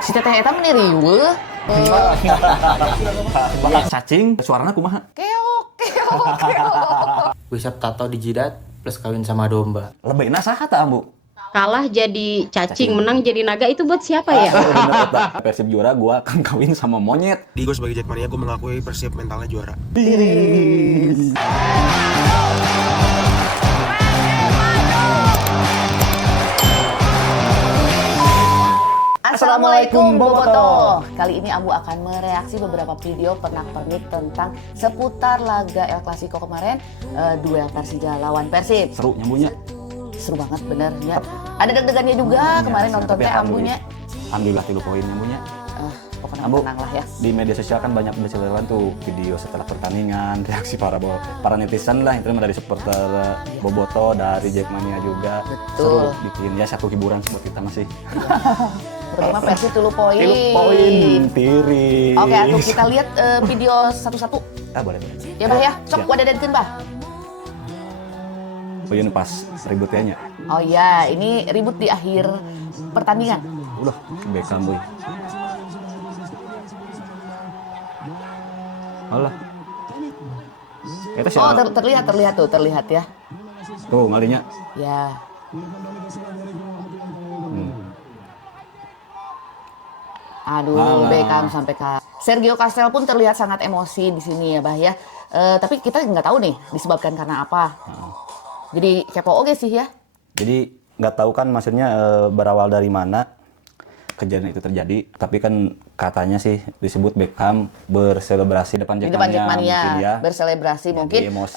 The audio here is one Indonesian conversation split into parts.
Si teteh eta mah riweuh. Bakal cacing, suaranya kumaha? Keok, keok, keok. Wisap tato di jidat plus kawin sama domba. Lebih nasaha tak Ambu? Kalah jadi cacing, menang jadi naga, itu buat siapa ya? Bener eta. Persib juara, gua akan kawin sama monyet. Di gue sebagai Jackmania, gue mengakui Persib mentalnya juara. Assalamualaikum Bobotoh. Kali ini Ambu akan mereaksi beberapa video pernak-pernik tentang seputar laga El Clasico kemarin, duel Persija lawan Persib. Seru nyambungnya. Seru banget bener ya. Ada deg-degannya juga kemarin nonton teh Ambunya. Alhamdulillah 3 poin nyambungnya. Pokoknya Ambu, tenang lah ya. di media sosial kan banyak berceleran tuh video setelah pertandingan, reaksi para netizen lah, itu dari supporter Bobotoh, dari Jackmania juga. Betul. Seru bikin ya satu hiburan buat kita masih. Pertama Persib 3 poin. 3 poin, tiris. Oke, atuh kita lihat video satu-satu. Boleh. Ya Bah ya, sok Ya. wadadankeun Bah. Oh iya pas ributnya. Oh iya, ini ribut di akhir pertandingan. Udah, Beckham boy. Alah. Itu sih. Oh, terlihat ya. Tuh, ngalinya. Ya. Aduh, Alah. Beckham sampai ke Sergio Castel pun terlihat sangat emosi di sini ya, Bah ya. Tapi kita nggak tahu nih disebabkan karena apa. Jadi kepo oke sih ya. Jadi nggak tahu kan maksudnya berawal dari mana kejadian itu terjadi. Tapi kan katanya sih disebut Beckham berselebrasi Di depan Jackmania ya. berselebrasi Jadi mungkin emosi.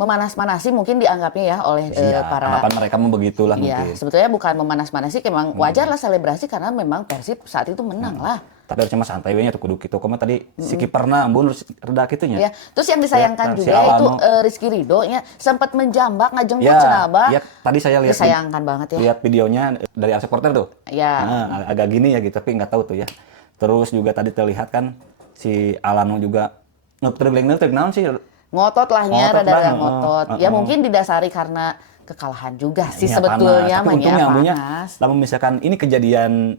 memanas-manasi mungkin dianggapnya ya oleh Iya, para harapan mereka mau begitulah Iya, mungkin. sebetulnya bukan memanas-manasi, memang wajar lah selebrasi karena memang Persib saat itu menang lah. Tapi harusnya mah santai we nya tuh kudu kitu. Koma tadi si kiperna ambun reda kitunya. Ya, terus yang disayangkan Ya, juga si itu Alano. Rizky Ridho nya sempat menjambak ngajenggut Ya, cenah ya, tadi saya lihat disayangkan banget ya. lihat videonya dari Al supporter tuh. Ya. Nah, agak gini ya gitu, tapi nggak tahu tuh ya. Terus juga tadi terlihat kan si Alano juga ngetreg naon sih. Ngotot lahnya, Ngotot rada-rada lah, ngotot. Ya mungkin didasari karena kekalahan juga sih Ya, sebetulnya panas. Tapi mah ya, untungnya ambunya, panas. namun misalkan ini kejadian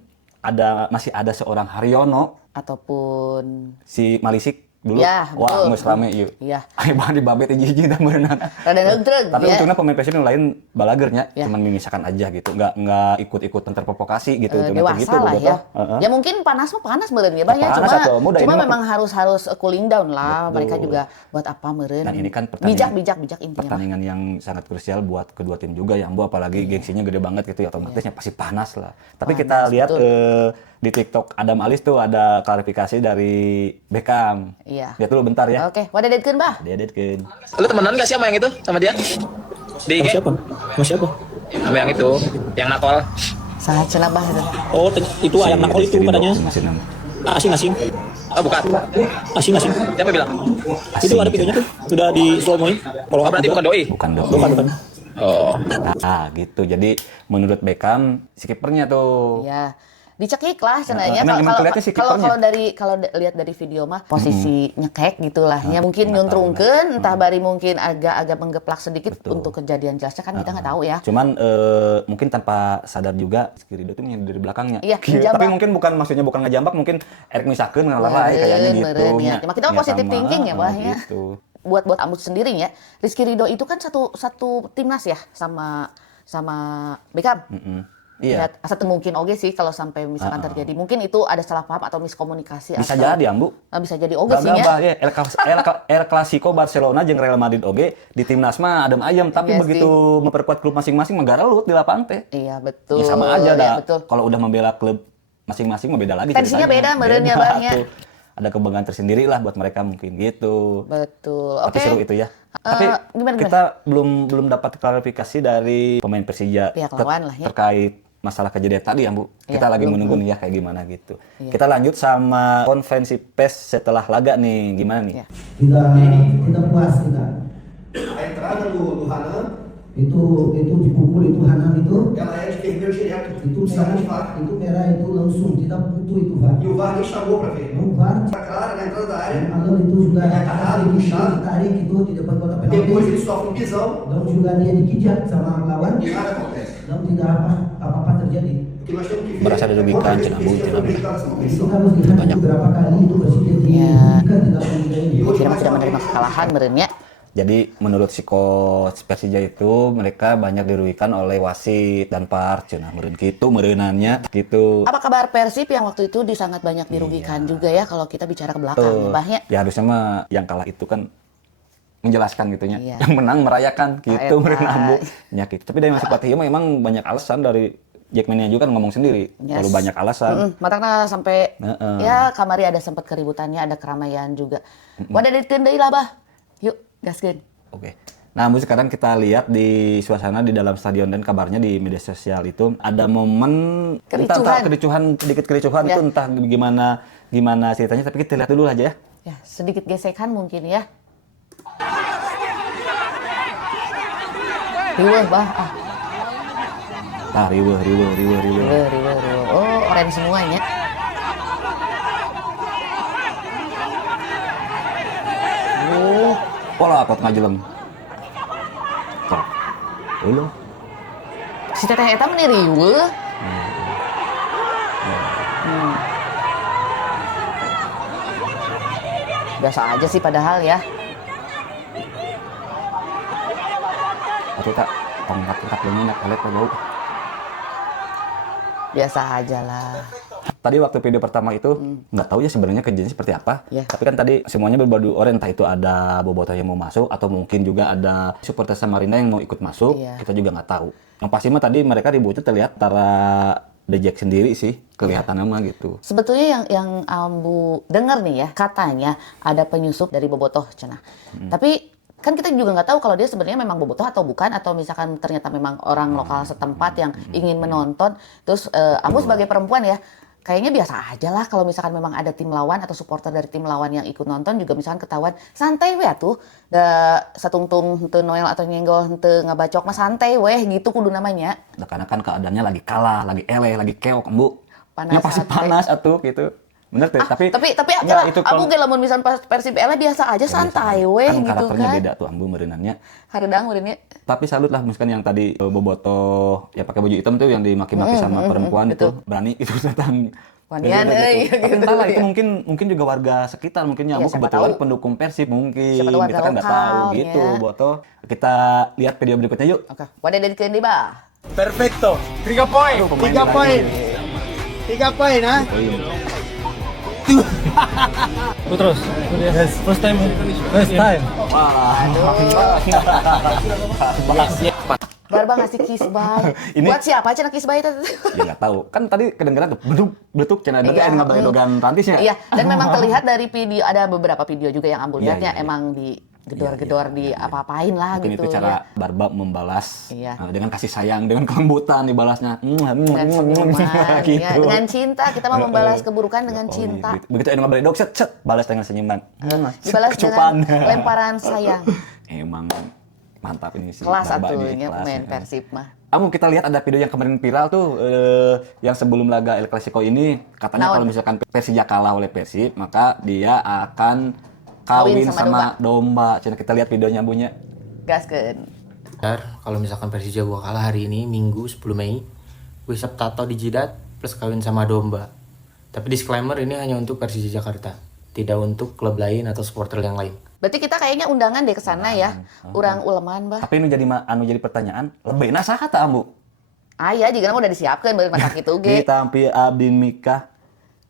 masih ada seorang Haryono Ataupun si Malisik dulu. Ya, Wah, betul. geus rame ieu. Iya. Aya bahan di babet hiji-hiji dah berenang. rada neutreg Tapi ya. untungnya pemain Persib yang lain balagernya, Ya. cuman memisahkan aja gitu, nggak ikut-ikutan terprovokasi gitu. Cuma Dewasa gitu, lah ya. Bobotoh. Ya mungkin panas mah panas meureun ya, Bah ya. Panas atuh, mudah Cuma ini mah memang harus cooling down lah. Betul. Mereka juga buat apa meureun. Dan ini kan pertandingan bijak intinya. Mah. pertandingan yang sangat krusial buat kedua tim juga ya, Ambu, apalagi gengsinya gede banget gitu ya, otomatisnya pasti panas lah. Tapi Panas, kita lihat betul. di TikTok Adam Alis tuh ada klarifikasi dari Beckham. Iya. Lihat dulu bentar ya. Oke, wadadankeun Bah. Dia dedkeun. Lu temenan gak sih sama yang itu? Sama dia? Di IG? Siapa? Mas siapa? Sama yang itu, yang nakol. Sangat cenah Bah. Oh, itu ayam nakal itu katanya. Masih nama. Asing-asing. Oh bukan. Asing-asing. Siapa bilang? Itu ada videonya tuh. Sudah di slow-moin. Kalau Oh berarti bukan doi? Bukan dong. Bukan. Oh. Gitu. Jadi menurut Beckham si kipernya tuh. Ya. Dicekik lah cenanya. Emang kelihatan si kipernya. Kalau lihat dari video mah posisi nyekek gitulah. Ya mungkin nyuntrungkeun, entah bari mungkin agak menggeplak sedikit. Betul. Untuk kejadian jelasnya kan kita nggak tahu ya. Cuman mungkin tanpa sadar juga Rizky Ridho itu dari belakangnya. Iya, Tapi ngejambak. mungkin maksudnya bukan ngejambak, mungkin Erik misakeun ngalah kayaknya gitu. Meureun, ya. Cuma kita mah positive thinking ya, Bah, ya. Gitu. Buat Amut sendiri ya. Rizky Ridho itu kan satu timnas ya sama Beckham. Iya. Ya, asa teu mungkin oge sih kalau sampai misalkan terjadi. Mungkin itu ada salah paham atau miskomunikasi. Bisa atau- jadi Ambu. Bisa jadi oge sih ya. Gagabah ya. El Clasico Barcelona jeung Real Madrid oge di timnas mah adem ayem, tapi Iya begitu memperkuat klub masing-masing mah garelut di lapangan teh. Iya betul. Ya sama aja Ya, dah. betul. Kalau udah membela klub masing-masing mah beda lagi. Tensinya ceritanya. beda, meureun ya, Bah, ya. tuh. Ada kebanggaan tersendiri lah buat mereka mungkin gitu. Betul. Tapi Oke. seru itu ya. Tapi gimana? kita belum dapat klarifikasi dari pemain Persija Pihak lawan lah ya. terkait masalah kejadian tadi ya, Bu. Iya, Kita lagi belum. menunggu nih ya kayak gimana gitu. Iya. Kita lanjut sama konferensi pers setelah laga nih. Gimana nih? Iya. Tidak puas kita. A entrada do Hanan, Itu dipukul itu Hanan itu ela é de vermelho direto. itu Isso é merah muito VAR. itu merah itu langsung tidak butuh itu VAR. E o VAR nem chamou pra ver. No VAR Tá claro, na entrada da área. Alor itu juga Ele é agarrado, puxado. ditarik itu di depan kotak Depois penalti ele sofre um pisão dan juga dia dikijat sama lawan e nada acontece. dan tidak apa-apa terjadi. O que merasa dirugikan cenah Bu cenah. Itu harus dihadapi beberapa kali itu presiden Ya. dirugikan tidak menerima. Akhirnya tidak menerima kekalahan merenya. Jadi menurut si coach Persija itu mereka banyak dirugikan oleh wasit dan VAR cenah meureun kitu meureunannya gitu. Apa kabar Persib yang waktu itu sangat banyak dirugikan juga ya kalau kita bicara ke belakang Tuh. ya, Bahnya. Ya harusnya mah yang kalah itu kan menjelaskan gitunya. Iya. Yang menang merayakan gitu Eta. meureun ambu. Ya gitu. Tapi dari Mas Patih mah emang banyak alasan dari Jackmania juga kan ngomong sendiri. Yes. Terlalu banyak alasan. Matangna sampai ya kamari ada sempat keributannya, ada keramaian juga. Wadah dedikeun deui lah Bah. Yuk, gaskeun. Oke. Nah, Bu, sekarang kita lihat di suasana di dalam stadion dan kabarnya di media sosial itu ada momen entah kericuhan, sedikit kericuhan Ya. itu entah gimana ceritanya, tapi kita lihat dulu aja ya. Ya, sedikit gesekan mungkin ya. Riweuh Bah. Riweuh. Riweuh. Oh, orange semuanya. Pola pot ngajeleng. Tuh. Heuh. Si teteh eta meni riweuh. Biasa aja sih padahal ya. Atuh tak tongkat deungna nak elek bau. Biasa aja lah. Tadi waktu video pertama itu nggak tahu ya sebenarnya kejadiannya seperti apa. Ya. Tapi kan tadi semuanya berbadu oren, entah itu ada bobotoh yang mau masuk atau mungkin juga ada supporter Samarinda yang mau ikut masuk. Iya. Kita juga nggak tahu. Yang pasti mah tadi mereka ributnya terlihat antara The Jack sendiri sih kelihatannya mah gitu. Sebetulnya yang Ambu dengar nih ya, katanya ada penyusup dari bobotoh cenah. Tapi kan kita juga nggak tahu kalau dia sebenarnya memang bobotoh atau bukan, atau misalkan ternyata memang orang lokal setempat yang ingin menonton. Terus Ambu sebagai perempuan ya, kayaknya biasa aja lah kalau misalkan memang ada tim lawan atau supporter dari tim lawan yang ikut nonton juga misalkan ketahuan santai weh tuh, da satungtung henteu noel atau nyenggol henteu ngabacok mah santai weh gitu kudu namanya. Nah, karena kan keadaannya lagi kalah, lagi eleh, lagi keok, Bu. Panas Ya pasti hati. panas atuh gitu. Bener teh, tapi Tapi ya, itu Ambu ge lamun misalkan pas Persib eleh biasa aja santai weh kan gitu karakternya kan. beda tuh Ambu merenannya. Hareudang meureunnya. Tapi salut lah misalkan yang tadi bobotoh ya pakai baju hitam tuh yang dimaki-maki sama perempuan itu berani itu datang. Wanian, Gitu. euy, Tapi gitu entahlah ya. itu mungkin juga warga sekitar, mungkin Iya, Ambu siapa kebetulan tahu. pendukung Persib mungkin. Siapa tahu warga Kita kan nggak tahu lokal, gitu, ya. Boto. Kita lihat video berikutnya yuk. Oke, wadah dedikeun deui Bah. Perfecto. 3 poin. 3 poin. 3 poin, ha? Terus. Yes, first time. Barba ngasih kiss bye. Ini- Buat siapa cenah kiss bye itu? Ya nggak tahu. Kan tadi kedengeran tuh beduk cenah Iya, ada ngabedogan rantisnya. Iya, dan memang terlihat dari video, ada beberapa video juga yang Ambu Iya, lihatnya iya, iya. emang di gedor-gedor di apa-apain lah Mungkin gitu itu ya. cara Barba membalas Iya. dengan kasih sayang, dengan kelembutan dibalasnya. Dengan senyuman, gitu. ya, dengan cinta kita mau membalas keburukan dengan cinta. Begitu ada ngeberedok set balas dengan senyuman. Dibalas Kecupan. dengan lemparan sayang. Emang mantap ini sih. Kelas Barba ini, atunya kelas, pemain ya. Persib mah. Kita lihat ada video yang kemarin viral tuh yang sebelum laga El Clasico ini katanya Naon? kalau misalkan Persija kalah oleh Persib maka dia akan kawin sama domba. Coba kita lihat videonya Bunya. Gaskeun. Kalau misalkan Persija gua kalah hari ini Minggu 10 Mei, gue isap tato di jidat plus kawin sama domba. Tapi disclaimer ini hanya untuk Persija Jakarta, tidak untuk klub lain atau supporter yang lain. Berarti kita kayaknya undangan deh ke sana ya. Urang uleman bah. Tapi ini jadi pertanyaan, lebih saha tah Ambu? Aya jigana mah udah disiapkeun beureun mata kitu ge. Ditampi abdi nikah.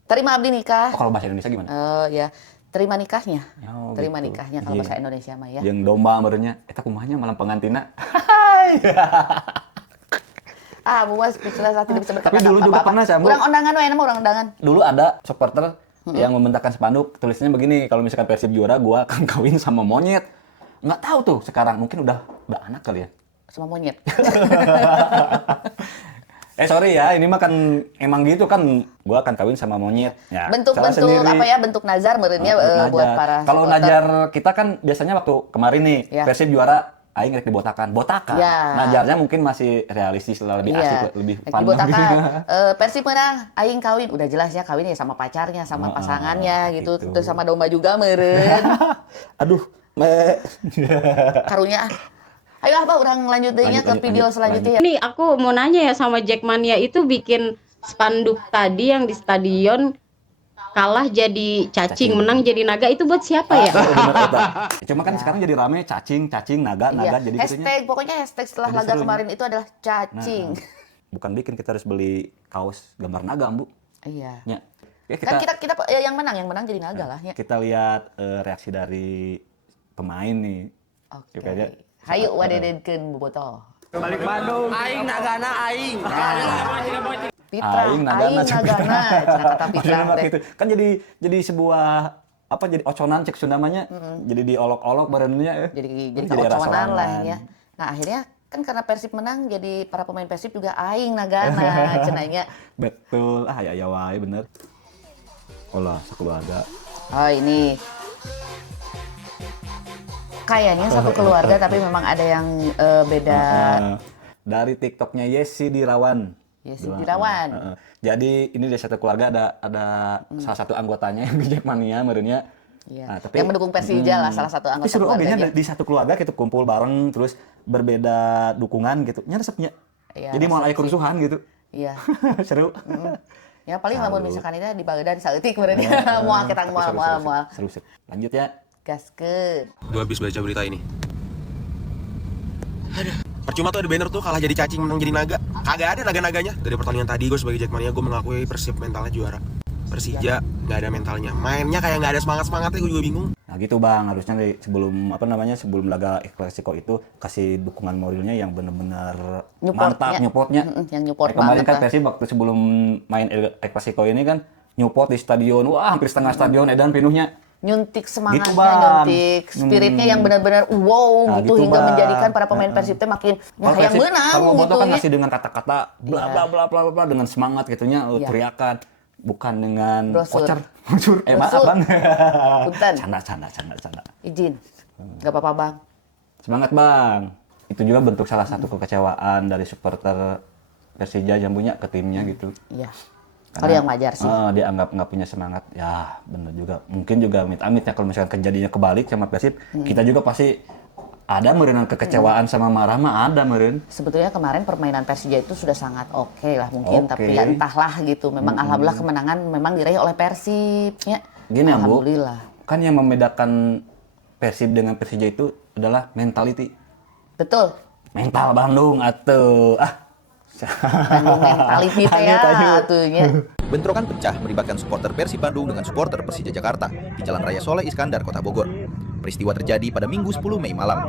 Terima abdi nikah. Oh, kalau bahasa Indonesia gimana? Ya, terima nikahnya. Oh, Terima gitu. nikahnya kalau Iya. bahasa Indonesia mah ya. Yang domba merenya, eta kumahnya malam pengantina. Buas speechless lah, tidak bisa berkata Tapi dulu juga pernah sih, Ambu. Urang undangan we, nama urang undangan. Dulu ada supporter yang membentangkan spanduk, tulisnya begini, kalau misalkan Persib juara, gua akan kawin sama monyet. Nggak tahu tuh sekarang, mungkin udah anak kali ya. Sama monyet. Sorry ya, ini mah kan emang gitu kan, gua akan kawin sama monyet. Ya, Bentuk salah sendiri. apa ya, bentuk nazar meureunnya buat Najar. para Kalau supporter. najar kita kan biasanya waktu kemarin nih, Ya. Persib juara, aing rek dibotakan. Botakan. Ya. Najarnya mungkin masih realistis lah, lebih asik, lebih fun. Dibotakan. Persib menang, aing kawin. Udah jelas ya kawin ya sama pacarnya, sama pasangannya gitu. gitu. Terus sama domba juga meureun. Aduh, Karunya. Ayo apa orang lanjut deh nya ke Lanjut, video lanjut, selanjutnya ya. Nih aku mau nanya ya sama Jackmania itu bikin spanduk tadi yang di stadion kalah jadi cacing, menang jadi naga itu buat siapa ya? Bener, eta. Cuma kan sekarang jadi rame cacing, naga, Iya. jadi gitunya. Hashtag, pokoknya hashtag setelah Jadi laga serunya. kemarin itu adalah cacing. Bukan bikin, kita harus beli kaos gambar naga, Bu. Iya. Ya. Oke, Kan kita yang menang jadi naga lah ya. kita lihat reaksi dari pemain nih. Oke. Oke, aja. Hayu wadededkeun bobotoh. Balik Bandung. Aing nagana aing. Pitra, aing nagana, cenah kata Pitra Maksudnya mah teh. gitu. Kan jadi sebuah apa, jadi oconan cek Sunda namanya. Jadi diolok-olok barennya. Jadi era keoconan lah sorangan. ya. Nah, akhirnya kan karena Persib menang jadi para pemain Persib juga aing nagana cenanya. Betul. Ya wae bener. Olah, sakeluarga. Oh, ini kayaknya satu keluarga tapi memang ada yang beda. Dari TikToknya Yesi Dirawan. Yesi Dirawan. Jadi ini dari satu keluarga ada salah satu anggotanya yang di Jackmania merenya. Iya. Nah, Yang mendukung Persija lah salah satu Tapi anggota seru keluarganya. ogenya di satu keluarga gitu kumpul bareng terus berbeda dukungan gitu. Nya resepnya. Iya, Jadi mau resep aya sih. kerusuhan gitu. Iya. Seru. Ya paling lamun Salut. misalkan itu di Bagdad saeutik berarti moal kita Tapi moal. Seru. Lanjut ya. Gaskeun. Gue habis baca berita ini. Percuma tuh ada banner tuh kalah jadi cacing menang jadi naga. Kagak ada naga-naganya. Dari pertandingan tadi gue sebagai Jackmania gue mengakui Persib mentalnya juara. Persija nggak ada mentalnya. Mainnya kayak nggak ada semangat-semangatnya, gue juga bingung. Nah gitu Bang, harusnya sebelum laga El Clasico itu kasih dukungan moralnya yang benar-benar mantap, nyupportnya. Yang nyupport Kemarin banget kan lah. Persib waktu sebelum main El Clasico ini kan nyupport di stadion, wah hampir setengah stadion edan penuhnya. Nyuntik semangatnya, Gitu, Bang. nyuntik spiritnya yang benar-benar wow Nah, gitu, gitu, hingga Bang. menjadikan para pemain Persib teh makin yang menang kalau gitu Bobotoh kan ya. ngasih dengan kata-kata bla bla bla bla bla dengan semangat gitunya, Iya. teriakan bukan dengan Brosur. voucher. Maaf Brosur. Bang. Punten. Canda. Izin. Gak apa-apa, Bang. Semangat Bang. Itu juga bentuk salah satu kekecewaan dari supporter Persija yang punya ke timnya gitu. Iya. Kalau yang wajar sih. Dia anggap nggak punya semangat. Ya bener juga. Mungkin juga amit-amit ya kalau misalkan kejadiannya kebalik sama Persib, kita juga pasti ada merenan kekecewaan sama marah mah ada meren. Sebetulnya kemarin permainan Persija itu sudah sangat oke lah mungkin, Oke. tapi ya entahlah gitu. Memang alhamdulillah kemenangan memang diraih oleh Persib ya. Gini ya Bu, Alhamdulillah. kan yang membedakan Persib dengan Persija itu adalah mentality. Betul. Mental Bandung atuh. Bandung mentality teh ya atunya. Bentrokan pecah melibatkan supporter Persib Bandung dengan supporter Persija Jakarta di Jalan Raya Soleh Iskandar, Kota Bogor. Peristiwa terjadi pada Minggu 10 Mei malam.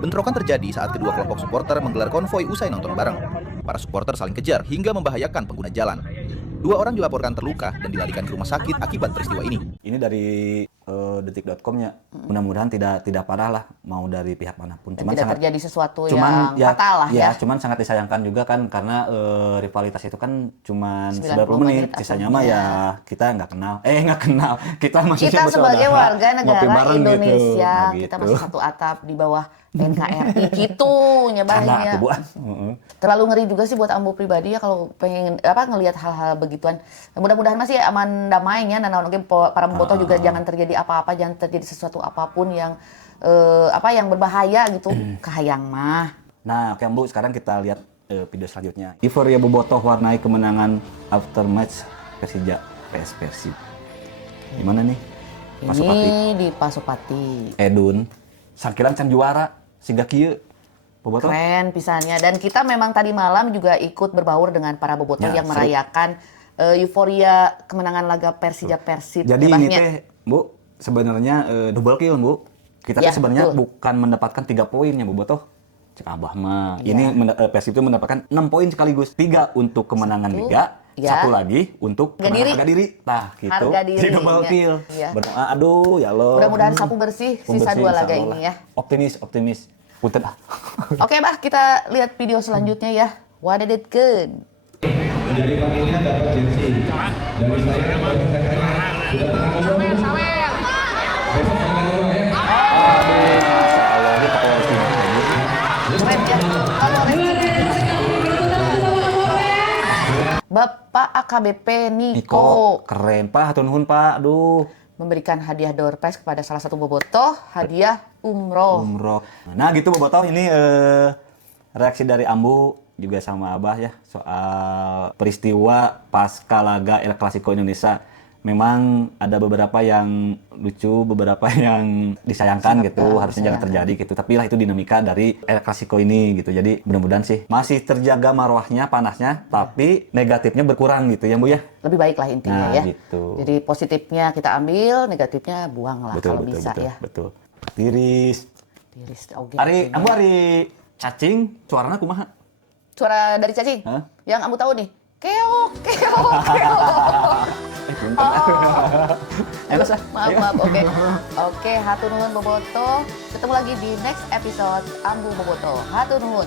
Bentrokan terjadi saat kedua kelompok supporter menggelar konvoi usai nonton bareng. Para supporter saling kejar hingga membahayakan pengguna jalan. 2 orang dilaporkan terluka dan dilarikan ke rumah sakit akibat peristiwa ini. Ini dari detik.com-nya. Mudah-mudahan tidak parah lah mau dari pihak manapun. Dan tidak terjadi sesuatu yang ya, fatal lah ya. Cuman sangat disayangkan juga kan karena rivalitas itu kan cuman 90 90 menit. menit Sisanya atau mah ya. ya kita nggak kenal. Nggak kenal. Kita masih Kita sebagai warga negara Indonesia, Nah, kita gitu. masih satu atap di bawah NKRI gitu Canda nyebahnya. tuh, Bu. Terlalu ngeri juga sih buat Ambo pribadi ya kalau pengen ngelihat hal-hal begituan. Mudah-mudahan masih aman damainya dan mungkin para bobotoh juga jangan terjadi apa-apa, jangan terjadi sesuatu apapun yang yang berbahaya gitu. Kahayang mah. Nah, oke Bu, sekarang kita lihat video selanjutnya. Euforia bobotoh warnai kemenangan aftermatch Persija PS Persib. Gimana nih? Pasupati. Ini di Pasupati. Edun, sakiran can juara, siga kieu. Bobotoh. Keren pisannya. Dan kita memang tadi malam juga ikut berbaur dengan para bobotoh Ya, yang seru. merayakan euforia kemenangan laga Persija Persib. Jadi ini Nyebahnya. teh, Bu, sebenarnya double kill, Bu. Kita Ya, teh sebenarnya betul. bukan mendapatkan 3 poinnya, Bobotoh. Cek Abah mah. Ya. Ini Persib itu mendapatkan 6 poin sekaligus. 3 untuk kemenangan Satu, liga, ya. 1 lagi untuk Harga kemenangan diri. harga diri. Nah, gitu. Harga diri, Jadi double ya. kill. Iya. Berdoa, aduh, ya Allah. Mudah-mudahan sapu bersih sisa 2 laga ini ya. Optimis. Punten ah. Oke, Bah, kita lihat video selanjutnya ya. Wadedetkeun. Menjadi panggilnya dapat jersey. Dari saya sudah besok tanggal 2 ya. Masya Allah, dia pakai warna pink. Keren ya. Bapak AKBP Niko, Niko keren Pak, hatur nuhun Pak. Aduh, memberikan hadiah door prize kepada salah satu bobotoh, hadiah umroh. umroh. Nah gitu Bobotoh, ini reaksi dari Ambu juga sama Abah ya soal peristiwa pasca laga El Clasico Indonesia. Memang ada beberapa yang lucu, beberapa yang disayangkan gitu, harusnya jangan terjadi gitu. Tapi lah itu dinamika dari El Clasico ini gitu. Jadi mudah-mudahan sih masih terjaga marwahnya, panasnya, tapi negatifnya berkurang gitu ya Bu ya. Lebih baik lah intinya Nah, ya. gitu. Jadi positifnya kita ambil, negatifnya buang lah kalau bisa ya. Betul. Tiris. Tiris. Oke. Ambu hari cacing, suaranya kumaha? Suara dari cacing? Hah? Yang Ambu tahu nih. Keok, keok, keok. Enak sah. Maaf, oke. Oke, hatur nuhun Bobotoh. Ketemu lagi di next episode Ambu Bobotoh. Hatur nuhun.